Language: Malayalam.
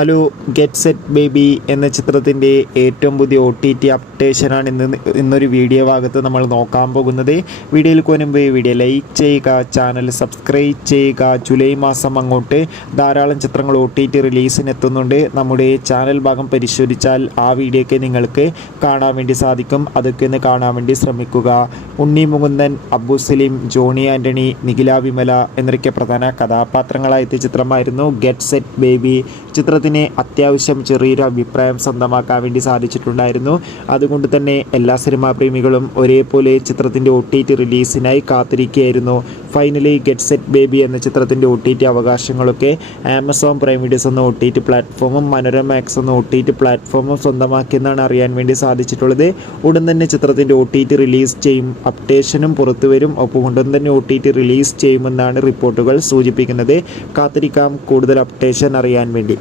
ഹലോ, ഗെറ്റ് സെറ്റ് ബേബി എന്ന ചിത്രത്തിൻ്റെ ഏറ്റവും പുതിയ OTT അപ്ഡേഷനാണ് ഇന്നൊരു വീഡിയോ ഭാഗത്ത് നമ്മൾ നോക്കാൻ പോകുന്നത്. വീഡിയോയിൽ മുൻപ് വീഡിയോ ലൈക്ക് ചെയ്യുക, ചാനൽ സബ്സ്ക്രൈബ് ചെയ്യുക. ജൂലൈ മാസം അങ്ങോട്ട് ധാരാളം ചിത്രങ്ങൾ OTT റിലീസിന് എത്തുന്നുണ്ട്. നമ്മുടെ ചാനൽ ഭാഗം പരിശോധിച്ചാൽ ആ വീഡിയോയ്ക്ക് നിങ്ങൾക്ക് കാണാൻ വേണ്ടി സാധിക്കും. അതൊക്കെ ഒന്ന് കാണാൻ വേണ്ടി ശ്രമിക്കുക. ഉണ്ണി മുകുന്ദൻ, അബു സലീം, ജോണി ആൻ്റണി, നിഖില വിമല എന്നൊക്കെ പ്രധാന കഥാപാത്രങ്ങളായെത്തിയ ചിത്രമായിരുന്നു ഗെറ്റ് സെറ്റ് ബേബി. ചിത്രത്തിന് അത്യാവശ്യം ചെറിയൊരു അഭിപ്രായം സ്വന്തമാക്കാൻ വേണ്ടി സാധിച്ചിട്ടുണ്ടായിരുന്നു. അതുകൊണ്ട് തന്നെ എല്ലാ സിനിമാ പ്രേമികളും ഒരേപോലെ ചിത്രത്തിൻ്റെ OTT റിലീസിനായി കാത്തിരിക്കുകയായിരുന്നു. ഫൈനലി ഗെറ്റ് സെറ്റ് ബേബി എന്ന ചിത്രത്തിൻ്റെ OTT അവകാശങ്ങളൊക്കെ ആമസോൺ പ്രൈം വീഡിയോസ് എന്ന OTT പ്ലാറ്റ്ഫോമും മനോരമാക്സ് എന്ന OTT പ്ലാറ്റ്ഫോമും സ്വന്തമാക്കിയെന്നാണ് അറിയാൻ വേണ്ടി സാധിച്ചിട്ടുള്ളത്. ഉടൻ തന്നെ ചിത്രത്തിൻ്റെ OTT റിലീസ് ചെയ്യും, അപ്ഡേഷനും പുറത്തു വരും. ഒപ്പം ഉടൻ തന്നെ OTT റിലീസ് ചെയ്യുമെന്നാണ് റിപ്പോർട്ടുകൾ സൂചിപ്പിക്കുന്നത്. കാത്തിരിക്കാം കൂടുതൽ അപ്ഡേഷൻ അറിയാൻ വേണ്ടി.